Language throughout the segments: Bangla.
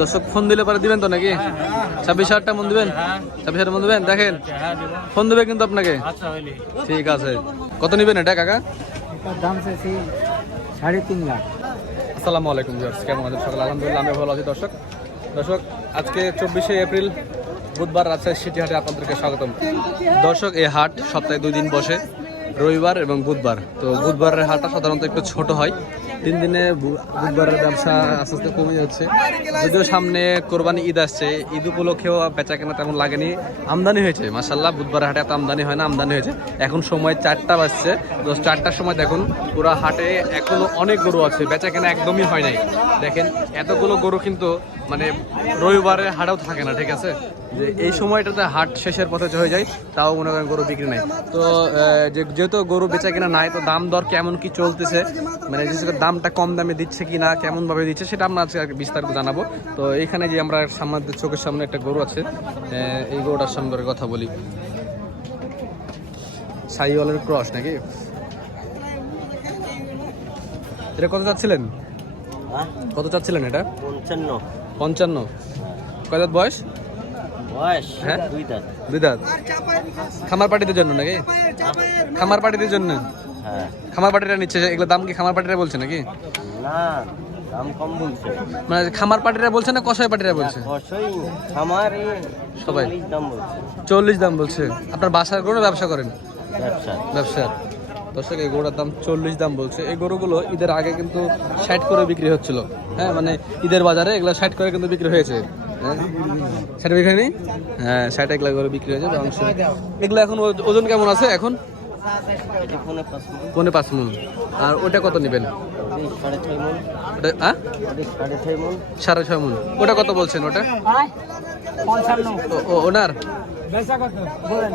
দর্শক ফোন দিলে পরে দিবেন তো নাকি? ছাব্বিশ হাজার টাকা মন দিবেন? ছাব্বিশ হাজার মন দিবেন? দেখেন। হ্যাঁ ফোন দেবে কিন্তু আপনাকে? আচ্ছা ঠিক আছে। কত নেবেন এটা কাকা? দাম সাড়ে তিন লাখ। আসসালামু আলাইকুম ভিউয়ার্স কেমন আছেন সকাল? আলহামদুলিল্লাহ আমি ভালো আছি দর্শক। দর্শক আজকে চব্বিশে এপ্রিল বুধবার রাজশাহী সিটি হাটে আপনাদেরকে স্বাগতম। দর্শক এই হাট সপ্তাহে দুই দিন বসে। রবিবার এবং বুধবার। তো বুধবারের হাটটা সাধারণত একটু ছোট হয়। তিন দিনে বুধবারের ব্যবসা আস্তে আস্তে কমে যাচ্ছে। যদিও সামনে কোরবানি ঈদ আসছে, ঈদ উপলক্ষেও বেচা কেনা তেমন লাগেনি। আমদানি হয়েছে মাসাল্লাহ বুধবার হাটে এত আমদানি হয় না, আমদানি হয়েছে। এখন সময় চারটা বাজছে। তো চারটার সময় দেখুন, পুরো হাটে এখনও অনেক গরু আছে বেচা কেনা একদমই হয় নাই। দেখেন, এতগুলো গরু কিন্তু মানে রবিবারে হাটেও থাকে না, ঠিক আছে? যে এই সময়টাতে হাট শেষের পথে হয়ে যায় তাও মনে করেন গরু বিক্রি নাই। তো যে- যেহেতু গরু বেচা কিনা নাই তো দাম দর কেমন কি চলতেছে? মানে দামটা কম দামে দিচ্ছে কি না কেমন ভাবে দিচ্ছে সেটা আমরা আজকে বিস্তারিত জানাব। তো এইখানে যে আমরা সামনে চোখের সামনে একটা গরু আছে এই গরুটার সম্পর্কে কথা বলি। সাইওয়ালের ক্রস নাকি? এটা কত চাচ্ছিলেন? কত চাচ্ছিলেন এটা? পঞ্চান্ন। পঞ্চান্ন। কয় বয়স? হ্যাঁ? দুই দাঁত। খামার পার্টিদের জন্য নাকি? খামার পার্টিদের জন্য? হ্যাঁ। খামার পার্টিরা নিচ্ছে এগুলো দাম কি খামার পার্টিরা বলছে নাকি? না দাম কম বলছে। মানে খামার পার্টিরা বলছে না কষাই পার্টিরা বলছে? সবাই? চল্লিশ দাম বলছে। চল্লিশ দাম বলছে। আপনার বাসার গরু ব্যবসা করেন? ব্যবসা। ব্যবসা। দর্শক এই গরুটার দাম চল্লিশ দাম বলছে। এই গরুগুলো ঈদের আগে কিন্তু ষাট করে বিক্রি হচ্ছিল। হ্যাঁ মানে ঈদের বাজারে এগুলো ষাট করে কিন্তু বিক্রি হয়েছে। হ্যাঁ ষাট বিক্রি হয়নি হ্যাঁ ষাট এগুলো করে বিক্রি হয়েছে মাংস এগুলো এখন ওজন কেমন আছে এখন এটি পাঁচ মন আর ওটা কত নেবেন সাড়ে ছয় মন ওটা হ্যাঁ মন মন কত বলছেন ওটা ও- ওনার বলেন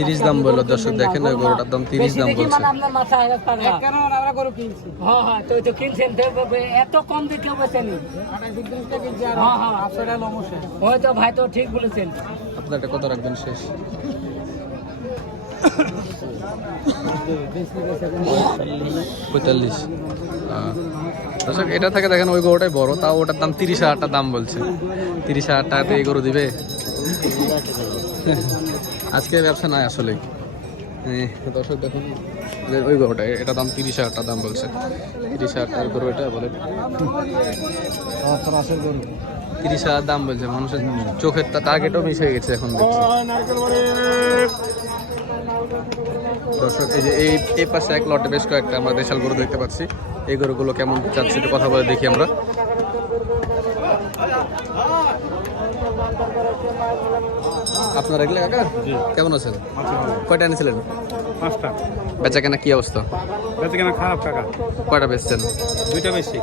তিরিশ দাম বলল দর্শক দেখেন ওই গরুটার দাম তিরিশ দাম বলছে। আপনার মাথায় হাজার টাকা কেন আমরা গরু কিনছি? হ্যাঁ হ্যাঁ তো তো কিনছেন তো এত কম দিয়ে কেউ বেচেনি হ্যাঁ হ্যাঁ। ওই তো ভাই তো ঠিক বলেছেন। আপনার এটা কত রাখবেন শেষ। পঁয়তাল্লিশ। দর্শক এটা থেকে দেখেন ওই গরুটাই বড় তাও ওটার দাম তিরিশ হাজার টাকা দাম বলছে। তিরিশ হাজার টাকাতে এই গরু দিবে? আজকে ব্যবসা নাই আসলে দর্শক দেখুন, যে ওই গরুটা, এটা দাম তিরিশ হাজার টাকা দাম বলছে। তিরিশ হাজার টাকার গরু এটা বলে। তিরিশ হাজার দাম বলছে, মানুষের চোখের টার্গেটও মিশে গেছে এখন দর্শক, এই যে এই এই পাশে এক লটে বেশ কয়েকটা আমরা দেশাল গরু দেখতে পাচ্ছি। এই গরুগুলো কেমন চাচ্ছে একটু কথা বলে দেখি আমরা। আপনার এগুলো কাকা? কেমন আছেন? কয়টা এনেছিলেন পাঁচটা। বেচা কেনা কি অবস্থা? বেচা কেনা খারাপ টাকা কয়টা বেচছেন? দুইটা বেশি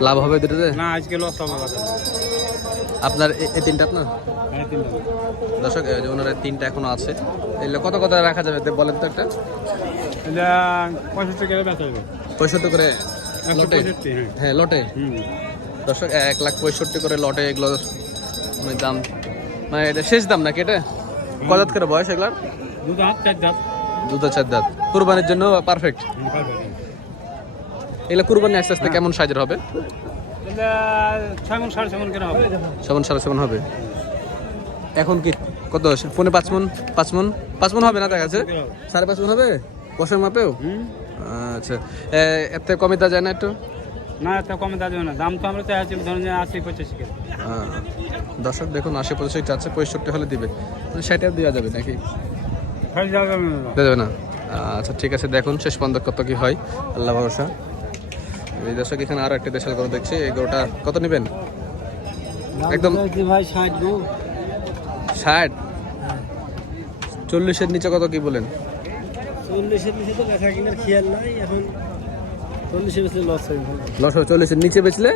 লাভ হবে দুটোতে না আজকে লস হবে আপনার এ- এই তিনটা আপনার? হ্যাঁ দর্শক ওনার তিনটা এখনও আছে। এগুলো কত কত রাখা যাবে? বলেন তো একটা। পঁয়ষট্টি করে বেচা যাবে। পঁয়ষট্টি করে লটে? হ্যাঁ। হ্যাঁ লটে? হুম। দর্শক এক লাখ পঁয়ষট্টি করে লটে এগুলো মানে দাম মানে এটা শেষ দাম নাকি এটা? কদাত করে বয়স এগুলার? দু দাঁত চার দাঁত। কুরবানির জন্য পারফেক্ট এগুলো কুরবানি আস্তে আস্তে কেমন সাইজের হবে? সেমন সাড়ে সেমন হবে। এখন কি কত? ফোনে পাঁচ মন পাঁচ মন পাঁচ মন হবে না দেখা যাচ্ছে সাড়ে পাঁচ মন হবে? বছর মাপেও আচ্ছা। এ- এর থেকে কমে দেওয়া যায় না একটু? না এত কমে দেওয়া যাবে না। দাম তো আমরা চাইছি ধরুন আশি পঁচাশি দর্শক দেখুন আশি পঁচাশি চাচ্ছে পঁয়ষট্টি হলে দিবে। মানে সেটাও দেওয়া যাবে নাকি? দেওয়া যাবে। না দেওয়া যাবে না? আচ্ছা ঠিক আছে দেখুন শেষ পর্যন্ত কত কি হয়। আল্লাহ ভরসা। এই দর্শক এখানে আরও একটি দেশাল গরু দেখছি। এই গরুটা কত নেবেন? একদম ভাই ষাট ষাট? চল্লিশের নিচে কত কি বলেন? চল্লিশের নিচে তো বেচা কিনার খেয়াল নাই এখন চল্লিশে বেশি লস হয়ে লস হবে চল্লিশের নিচে বেচলে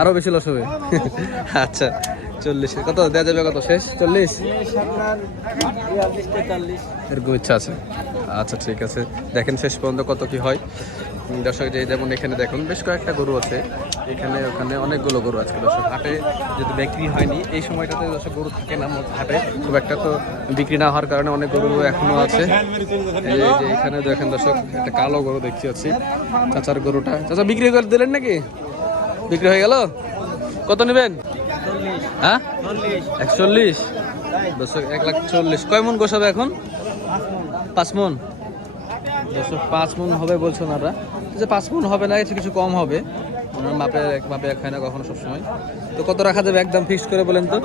আরও বেশি লস হবে। আচ্ছা চল্লিশে কত? দেওয়া যাবে কত? শেষ? চল্লিশ? এরকম ইচ্ছা আছে। আচ্ছা ঠিক আছে। দেখেন শেষ পর্যন্ত কত কি হয়। দর্শক, যে যেমন এখানে দেখুন, বেশ কয়েকটা গরু আছে। এখানে, ওখানে অনেকগুলো গরু আছে। দর্শক, হাটে যদি বিক্রি হয়নি, এই সময়টাতে দর্শক গরু থাকে না হাটে। খুব একটা তো বিক্রি না হওয়ার কারণে অনেক গরু এখনও আছে। এই যে এখানে দেখেন দর্শক, একটা কালো গরু দেখছি আছি চাচার গরুটা। চাচা, বিক্রি করে দিলেন নাকি? বিক্রি হয়ে গেল? কত নেবেন? হ্যাঁ? একচল্লিশ। দর্শক এক লাখ চল্লিশ। কয় মন গোসাবে এখন? পাঁচ মন। দর্শক পাঁচ মন হবে বলছো না যে পাঁচ মন হবে না কিছু কিছু কম হবে। ওনার মাপে এক মাপে এক হয় না কখনো সবসময়। তো কত রাখা যাবে একদম ফিক্সড করে বলেন তো?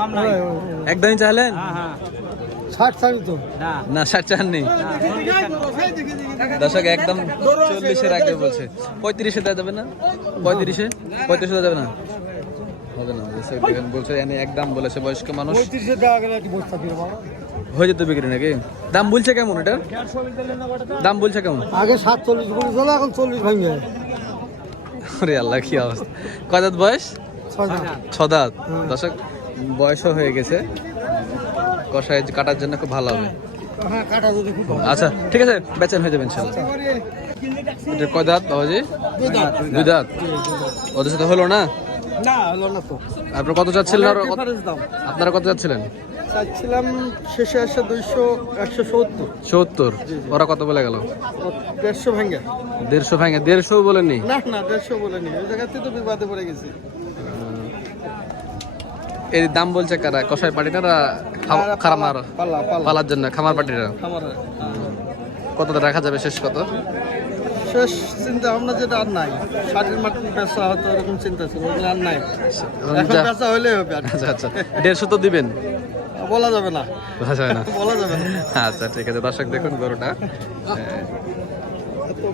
একদমই চাইলেন? ষাট ষাট তো। না ষাট চান নেই দর্শক একদম চল্লিশে রাখবে বলছে। পঁয়ত্রিশে দেওয়া যাবে না? পঁয়ত্রিশে? পঁয়ত্রিশে দেওয়া যাবে না? হবে না দর্শক দেখেন বলছে এনে একদম বলেছে বয়স্ক মানুষ। পঁয়ত্রিশে দেওয়া গেলে কি বসতে পারব হয়ে যেত বিক্রি নাকি? দাম বলছে কেমন এটার? দাম বলছে কেমন? আগে সাতচল্লিশ চলো এখন চল্লিশ ভাঙবে আরে আল্লাহ কি অবস্থা। কয় দাঁত বয়স? ছ দাঁত। দর্শক বয়সও হয়ে গেছে। কষায় কাটার জন্য খুব ভালো হবে। হ্যাঁ আচ্ছা ঠিক আছে বেচেন হয়ে যাবেন এটা কয় দাঁত বাবাজি? দুই দাঁত। ওদের সাথে হলো না? না হলো না তো। আপনার কত চাচ্ছিলেন? আর দাম। আপনারা কত চাচ্ছিলেন? চাচ্ছিলাম শেষে আসছে দুইশো একশো সত্তর। সত্তর? ওরা কত বলে গেল? দেড়শো ভাঙে দেড়শো ভাঙে দেড়শো বলেননি? না না দেড়শো বলেনি ওই জায়গাতে তো বিবাদে পড়ে গেছি। এর দাম বলছে কারা? কষাই পার্টিটা খারাপ মার পাল্লা পাল্লা পালার জন্য খামার পার্টিরা? আমার কত রাখা যাবে শেষ কত? শেষ চিন্তা ভাবনা যেটা আর নাই। ষাটের মাটির ব্যবসা হতো এরকম চিন্তা ছিল ওগুলো আর নাই। এখন ব্যবসা হইলেই হবে আচ্ছা আচ্ছা। দেড়শো তো দিবেন। বলা যাবে না। বোঝা যায় না। বলা যাবে না। আচ্ছা ঠিক আছে। দর্শক দেখুন গরুটা।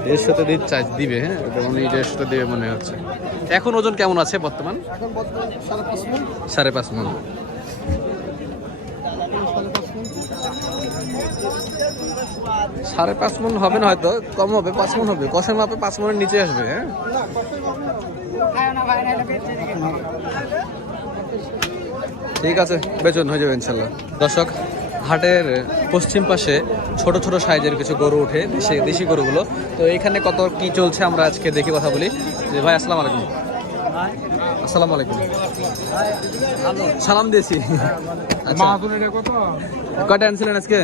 দেড়শোতে দিতে চাই দিবে হ্যাঁ? উনি দেড়শোতে দিবে মনে হচ্ছে। এখন ওজন কেমন আছে বর্তমান সাড়ে পাঁচ মন। সাড়ে পাঁচ মন সাড়ে পাঁচ মন সাড়ে পাঁচ মন হবে না হয়তো, কম হবে, পাঁচ মন হবে। কষের মাপে পাঁচ মনের নিচে আসবে হ্যাঁ? ঠিক আছে, বেচন, হয়ে যাবে ইনশাল্লাহ। দর্শক, হাটের পশ্চিম পাশে ছোট ছোট সাইজের কিছু গরু ওঠে, দেশি দেশি গরুগুলো। তো এখানে কত কি চলছে আমরা আজকে দেখি কথা বলি। যে ভাই, আসসালামু আলাইকুম। আসসালামু আলাইকুম। সালাম দিয়েছি। আচ্ছা। কয়টা আনছিলেন আজকে?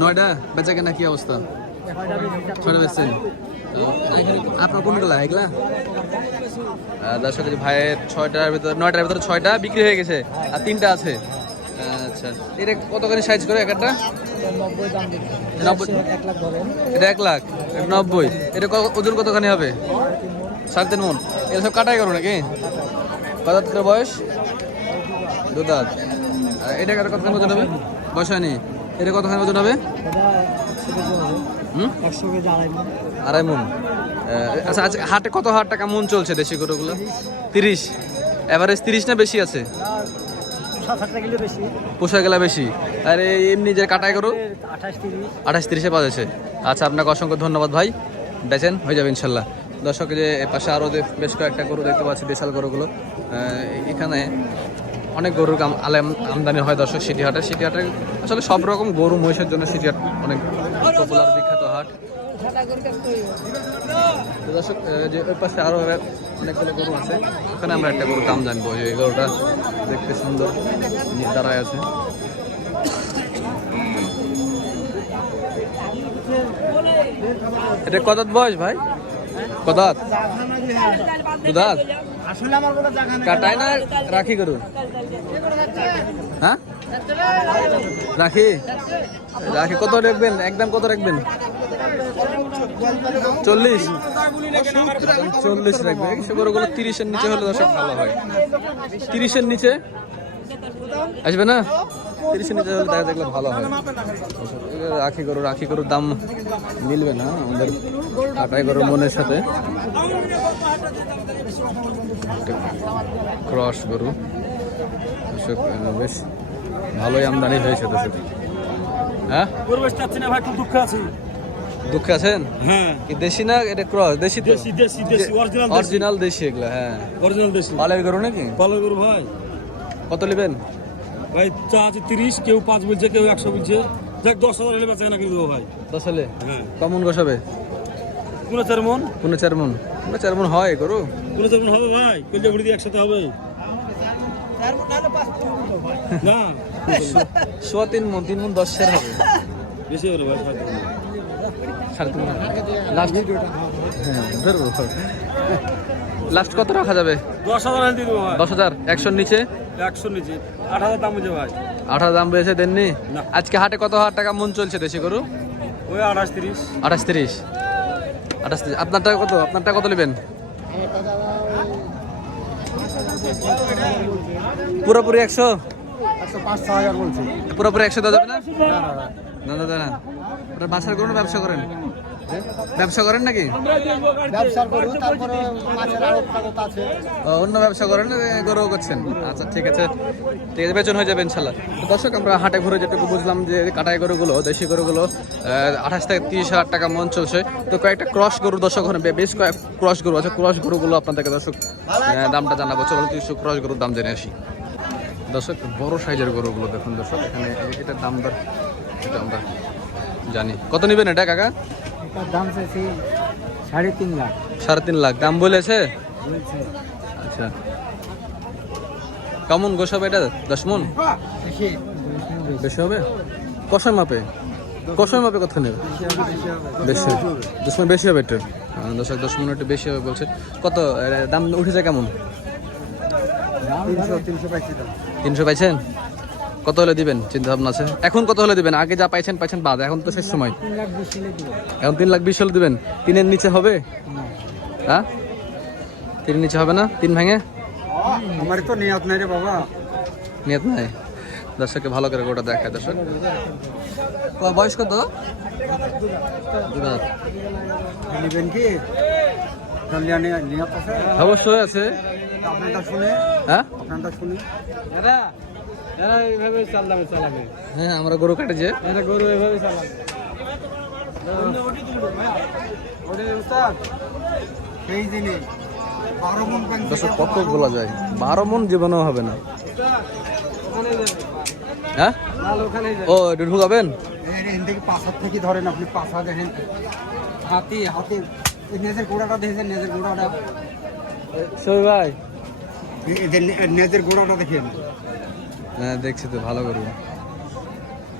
নয়টা? বেচা কেনা কি অবস্থা? ছয়টা বেচছেন। আপনার কোনগুলা? এগুলা? দর্শক ভাইয়ের ছয়টার ভিতরে নয়টার ভিতরে ছয়টা বিক্রি হয়ে গেছে আর তিনটা আছে। আচ্ছা। এটা কতখানি সাইজ করে এক একটা? এটা এক লাখ। নব্বই। এটা ওজন কতখানি হবে? সাড়ে তিন মন। এটা সব কাটাই করো নাকি? কত করে বয়স? দু দাঁত। এটা কার কতখানি ওজন হবে? বয়স হয়নি। এটা কতখানি ওজন হবে? আড়াই মন। আচ্ছা আচ্ছা হাটে কত হাট টাকা মন চলছে দেশি গরুগুলো? তিরিশ। এভারেজ তিরিশ না বেশি আছে? পোষা গেলা বেশি। আর এমনি যে কাটাই গরু? আঠাশ তিরিশে পাওয়া যাচ্ছে। আচ্ছা আপনাকে অসংখ্য ধন্যবাদ ভাই। বেচেন হয়ে যাবে ইনশাল্লাহ। দর্শক যে পাশে আরও বেশ কয়েকটা গরু দেখতে পাচ্ছি, বিশাল গরুগুলো এখানে অনেক গরুর আলেম আমদানি হয় দর্শক সিটি হাটে সিটি হাটে আসলে সব রকম গরু মহিষের জন্য সিটি হাট অনেক পপুলার বিখ্যাত হাট। দর্শক যে ওই পাশে আরও অনেকগুলো গরু আছে। ওখানে আমরা একটা গরুর দাম জানব। এই গরুটা দেখতে সুন্দর দাঁড়ায় আছে। এটা কত বয়স ভাই? কত দাঁত দু দাঁত না রাখি গরু? হ্যাঁ? রাখি? রাখি কত রাখবেন? একদম কত রাখবেন? চল্লিশ? চল্লিশ রাখবেন। তিরিশের নিচে হলে দর্শক ভালো হয়। তিরিশের নিচে? আসবে না? তিরিশের নিচে হলে দেখা দেখলে ভালো হয়। রাখি গরু রাখি গরুর দাম মিলবে না আমাদের কাটাই গরুর মনের সাথে। ক্রস গরু। বেশ ভালোই আমদানি হয়েছে হ্যাঁ? না ভাই একটু দুঃখ আছে। দুঃখে আছেন? হ্যাঁ। কি দেশি না এটা ক্রস? দেশি দেশি দেশি দেশি অরিজিনাল দেশি। এগুলো হ্যাঁ। অরিজিনাল দেশি। পালের গরু নাকি? ভালো গরু ভাই। কত নেবেন? ভাই চা আছে তিরিশ কেউ পাঁচ বলছে কেউ একশো বলছে। দেখ দশ হাজার হলে বেচা না কিন্তু ভাই। দশ হলে? হ্যাঁ। কমন গোসাবে কোনো চার মন। পুনে চার মন। পুনে চার মন হয় করো কোনো চার মন হবে ভাই কলজা ভুড়ি দিয়ে একসাথে হবে? না। সোয়া তিন মন তিন মন দশ সের হবে। বেশি ভাই সাড়ে তিন লাস্ট হ্যাঁ ধরবো। লাস্ট কত রাখা যাবে? দশ হাজার দশ হাজার একশোর নিচে? একশো নিচে। আট হাজার দাম ভাই। বেড়েছে দেননি? আজকে হাটে কত হাজার টাকা মন চলছে দেশি গরু? ওই আঠাশ তিরিশ। আঠাশ তিরিশ। আঠাশ তিরিশ। আপনার টাকা কত? আপনার টাকা কত নেবেন? পুরোপুরি একশো? পুরোপুরি একশো দেওয়া যাবে না? না দাদা না ওটা বাসার করুন ব্যবসা করেন? ব্যবসা করেন নাকি? অন্য ব্যবসা করেন গরু করছেন? আচ্ছা ঠিক আছে। ঠিক আছে বেচন হয়ে যাবে ইনশাল্লাহ। দর্শক আমরা হাটে ঘুরে যেটুকু বুঝলাম যে কাটাই গরুগুলো দেশি গরুগুলো আঠাশ থেকে তিরিশ হাজার টাকা মন চলছে। তো কয়েকটা ক্রস গরু দর্শক ওখানে বেশ কয়েক ক্রস গরু আছে। ক্রস গরুগুলো আপনাদেরকে দর্শক দামটা জানাব। চলো কিছু ক্রস গরুর দাম জেনে আসি। দর্শক বড় সাইজের গরুগুলো দেখুন দর্শক এখানে এটার দাম দর এটা আমরা জানি। কত নেবেন এটা কাকা? এটার দাম চাইছি সাড়ে তিন লাখ। সাড়ে তিন লাখ। দাম বলেছে? আচ্ছা। কেমন গোস হবে এটা? দশ মন বেশি। হবে? কষার মাপে? কষার মাপে কত নেবে? বেশি। দশ মন বেশি হবে একটু। দশ দশ মন একটু বেশি হবে বলছে। কত? দাম উঠেছে কেমন? তিনশো তিনশো পাইছি তিনশো পাইছেন? কত হলে দিবেন? চিন্তা ভাবনা আছে? এখন কত হলে দিবেন? আগে যা পাইছেন পাইছেন বাদ। এখন তো শেষ সময়। এখন তিন লাখ বিশ হলে দিবেন। তিনের নিচে হবে? হ্যাঁ? তিনের নিচে হবে না? তিন ভেঙে? আমার তো নিয়ত নাই রে বাবা। নিয়ত নাই? দর্শককে ভালো করে গোটা দেখায় দর্শক। বয়স কত? নেবেন কি? কালিয়ানি নিয়ত আছে? অবশ্যই আছে। আপনারটা শুনে। হ্যাঁ? আপনারটা শুনে। এরা এইভাবে চালাবে হ্যাঁ আমরা গরু কাটে যে। এরা গরু এইভাবে চালাবে। মন কত বলা যায়? বারো মন জীবনেও হবে না। হ্যাঁ? ও একটু ঢুকাবেন? পাশার থেকে ধরেন আপনি পাশা দেখেন। হাতি হাতি এই নেজের গোড়াটা দেখেছেন? নেজের গোড়াটা? সই ভাই। এই- নেজের গোড়াটা দেখেন। হ্যাঁ দেখছি তো ভালো গরু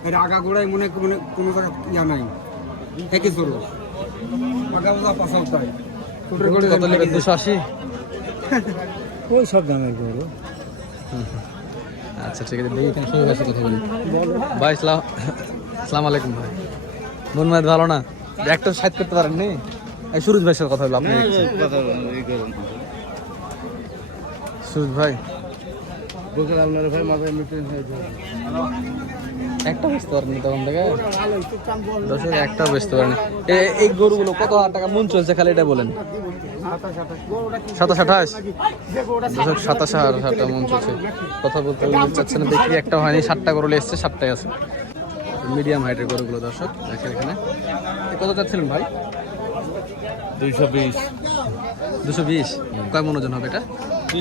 এর আগা গোড়ায় মনে মনে কোনো জায়গায় ইয়া নাই। থেকে শুরু আগা বাজা পাশা উঠায় কত নেবেন দুশো আশি? ওই সব দামের গরু আচ্ছা ঠিক আছে দেখি সই ভাইয়ের কথা বলি। ভাই সালাম সালাম আলাইকুম ভাই। মন ভালো না? একটা সাইড করতে পারেননি? এই সুরজ ভাইয়ের সাথে কথা বলব আপনি সুরজ ভাই বলছেন আপনার ভাই মাথায় মিটেন একটা বেচতে পারেননি তখন থেকে? দর্শক একটা বেচতে পারেনি। এ- এই গরুগুলো কত হাজার টাকা মন চলছে খালি এটা বলেন। সাতাশ আঠাশ? দর্শক সাতাশ হাজার মন চলছে। কথা বলতে বলতে চাচ্ছে না বিক্রি একটা হয়নি ষাটটা গরু এসছে ষাটটাই আছে। মিডিয়াম হাইটের গরুগুলো দর্শক দেখেন এখানে। কত চাচ্ছিলেন ভাই? দুইশো বিশ। দুশো বিশ। কয় মন ওজন হবে এটা?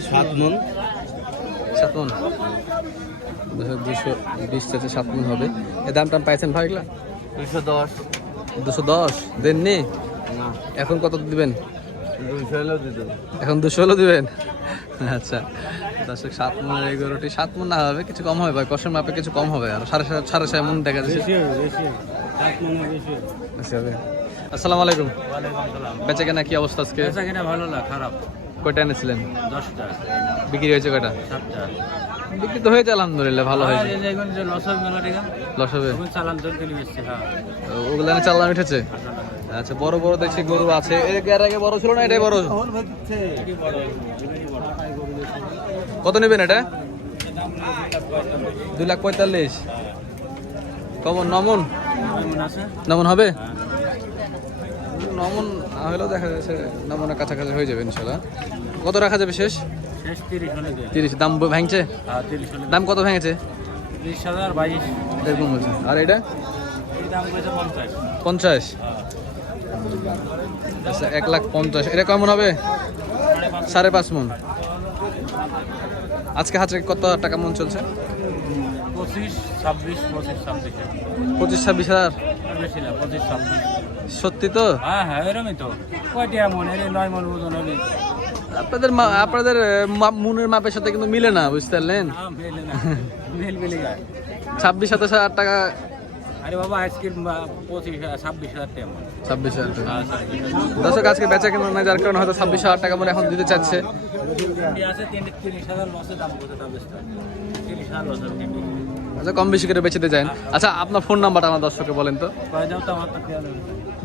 সাত মন। সাত মন। দর্শক দুশো বিশ চাচ্ছে সাত মন হবে। এ দাম টাম পাইছেন ভাই এগুলা? দুইশো দশ। দুশো দশ? দেননি? না। এখন কত দিবেন? এখন দুশো হলো দিবেন? আচ্ছা। দর্শক সাত মনের এই গরুটি সাত মন না হবে কিছু কম হবে ভাই। কষের মাপে কিছু কম হবে। আর সাড়ে সাড়ে ছয় মন দেখা যাচ্ছে। আসসালামু আলাইকুম। বেচে কেনা কি অবস্থা আজকে? বেচা কিনা ভালো না খারাপ। কয়টা এনেছিলেন? দশটা। বিক্রি হয়েছে কয়টা? সাতটা। বিক্রি তো হয়েছে আলহামদুলিল্লাহ ভালো হয়েছে। লস হবে চালান বেচছি হ্যাঁ। ওগুলো চাল্লাম উঠেছে? আচ্ছা বড় বড় দেখছি গরু আছে। এর এর আগে বড় ছিল না? এটাই বড়? কত নেবেন এটা? দুই লাখ পঁয়তাল্লিশ। কমন নমন? নমন হবে? নমন হলেও দেখা যাচ্ছে নমনের কাছাকাছি হয়ে যাবে ইনশাল্লাহ কত রাখা যাবে শেষ? তিরিশ দাম ভাঙছে? হ্যাঁ দাম কত ভেঙেছে? হাজার এরকম বলছে আর এটা? পঞ্চাশ। পঞ্চাশ? আচ্ছা এক লাখ পঞ্চাশ। এটা কেমন হবে? সাড়ে পাঁচ। মন। আজকে হাতে কত টাকা মন চলছে? পঁচিশ ছাব্বিশ পঁচিশ ছাব্বিশ পঁচিশ ছাব্বিশ হাজার? বেশি না পঁচিশ ছাব্বিশ। সত্যি তো? হ্যাঁ হ্যাঁ এরমই তো। কয়টি এমন এর নয় মন ওজন হলে। আপনাদের আপনাদের মনের মাপের সাথে কিন্তু মিলে না বুঝতে পারলেন? ছাব্বিশ সাতাশ হাজার টাকা আরে বাবা ছাব্বিশ হাজার টাকা ছাব্বিশ হাজার টাকা। হ্যাঁ দর্শক আজকে বেচা কেনা নাই যার কারণে হয়তো ছাব্বিশ হাজার টাকা মনে এখন দিতে চাচ্ছে। আছে তিরিশ হাজার লসের দাম কত? তিরিশ হাজার লসের তিনটি আচ্ছা কম বেশি করে বেচে যান। আচ্ছা আপনার ফোন নাম্বারটা আমার দর্শককে বলেন তো।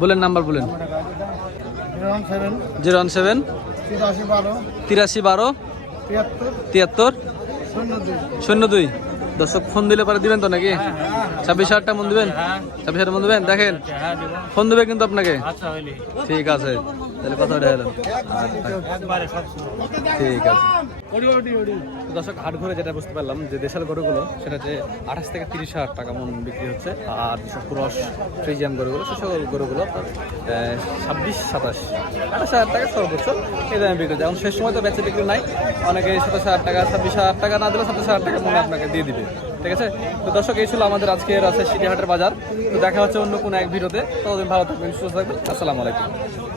বলেন নাম্বার বলেন। জিরো ওয়ান সেভেন তিরাশি বারো তিয়াত্তর শূন্য দুই। দর্শক ফোন দিলে পরে দিবেন তো নাকি? ছাব্বিশ হাজার টাকা মন দিবেন? ছাব্বিশ হাজার মন দিবেন? দেখেন ফোন দেবে কিন্তু আপনাকে। আচ্ছা ঠিক আছে। তাহলে কথা একবারে সব ঠিক আছে। দর্শক, হাট ঘুরে যেটা বুঝতে পারলাম যে দেশাল গরুগুলো সেটা যে আঠাশ থেকে তিরিশ হাজার টাকা মন বিক্রি হচ্ছে। আর ক্রস ফ্রিজিয়ান গরুগুলো সেসব গরুগুলো ছাব্বিশ, সাতাশ, আঠাশ হাজার টাকা সর্বোচ্চ এই দামে বিক্রি এখন শেষ সময় তো বেচে বিক্রি নাই। অনেকে সাতাশ হাজার টাকা, ছাব্বিশ হাজার টাকা না দিলে সাতাশ হাজার টাকা মনে আপনাকে দিয়ে দিবে। ঠিক আছে? তো দর্শক, এই ছিল আমাদের আজকের আছে সিটি হাটের বাজার। তো দেখা হচ্ছে অন্য কোনো এক ভিডিওতে। ততদিন ভালো থাকবেন, সুস্থ থাকবেন। আসসালামু আলাইকুম।